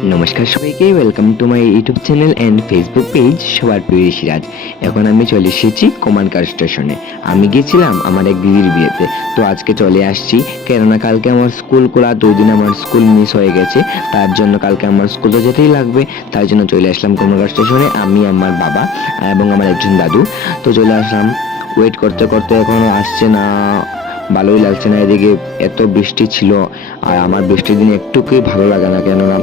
নমস্কার সবাইকে welcome to my YouTube channel and Facebook page সবার প্রিয় সিরাজ এখন আমি চলে এসেছি কোমানকার স্টেশনে আমি গেছিলাম আমার এক দিদির বিয়েতে। তো আজকে চলে আসছি, কেননা কালকে আমার স্কুল খোলা দুই দিন আমার স্কুল মিস হয়ে গেছে। তার জন্য কালকে আমার স্কুলে যেতেই লাগবে। তার জন্য চলে আসলাম কোমানকার স্টেশনে আমি, আমার বাবা এবং আমার একজন দাদু। তো চলে আসলাম। ওয়েট করতে করতে এখনও আসছে না। ভালোই লাগছে না এদিকে। এত বৃষ্টি ছিল। আর আমার বৃষ্টির দিনে একটুকুই ভালো লাগে না, কেননা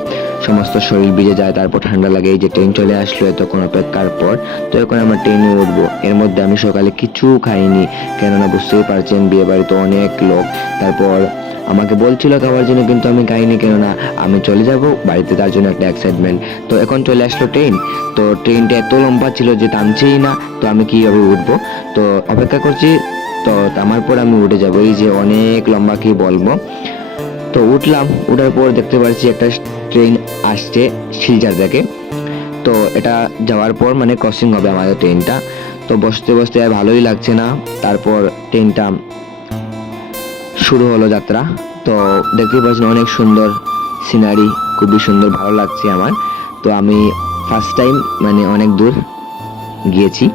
সমস্ত শরীর ভিজে যায়, তারপর ঠান্ডা লাগে, এই যে ট্রেন চলে আসলো এতক্ষণ অপেক্ষার পর, তো এখন আমরা ট্রেনে উঠবো। এর মধ্যে আমি সকালে কিছু খাইনি, কেননা বুঝতেই পারছেন বিয়ে বাড়িতে অনেক লোক। তারপর আমাকে বলছিল খাওয়ার জন্য, কিন্তু আমি খাইনি, কেননা আমি চলে যাব বাড়িতে, তার জন্য একটা এক্সাইটমেন্ট তো এখন চলে আসলো ট্রেন তো ট্রেনটা এত লম্বা ছিল যে থামছেই না, তো আমি কীভাবে উঠবো? তো অপেক্ষা করছি, তো আমার পর আমি উঠে যাব। এই যে অনেক লম্বা কি বলব? তো উঠলাম, উঠার পর দেখতে পাচ্ছি একটা ট্রেন আসছে শিলচর থেকে। তো এটা যাওয়ার পর মানে ক্রসিং হবে আমাদের ট্রেনটা তো বসতে বসতে আর ভালোই লাগছে না। তারপর ট্রেনটা শুরু হলো যাত্রা। তো দেখতে পাচ্ছেন অনেক সুন্দর সিনারি খুবই সুন্দর, ভালো লাগছে আমার। তো আমি ফার্স্ট টাইম মানে অনেক দূর গিয়েছি।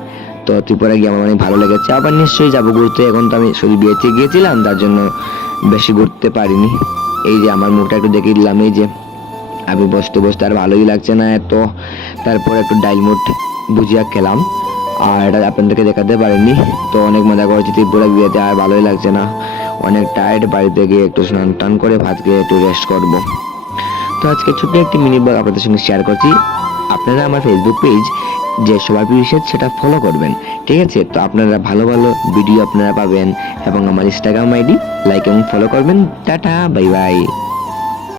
তো ত্রিপুরা গিয়ে আমার অনেক ভালো লেগেছে। আবার নিশ্চয়ই যাব ঘুরতে। এখন তো আমি শুধু বিয়েতে গিয়েছিলাম, তার জন্য বেশি ঘুরতে পারিনি। এই যে আমার মুখটা একটু দেখিয়ে দিলাম, এই যে আমি বসতে বসতে আর ভালোই লাগছে না এত। তারপর একটু ডাইলমুট বুঝিয়া খেলাম, আর এটা আপনাদেরকে দেখাতে পারিনি। তো অনেক মজা করেছি ত্রিপুরা বিয়েতে আর ভালোই লাগছে না। অনেক টায়ার্ড বাড়িতে গিয়ে একটু স্নান টান করে ভাত খেয়ে একটু রেস্ট করব। তো আজকে ছোট্ট একটি মিনি ব্লগ আপনাদের সঙ্গে শেয়ার করছি। আপনারা আমার ফেসবুক পেজ যে সবার বিশেষ সেটা ফলো করবেন। ঠিক আছে? তো আপনারা ভালো ভালো ভিডিও আপনারা পাবেন এবং আমার ইনস্টাগ্রাম আইডি লাইক এবং ফলো করবেন। Tata bye bye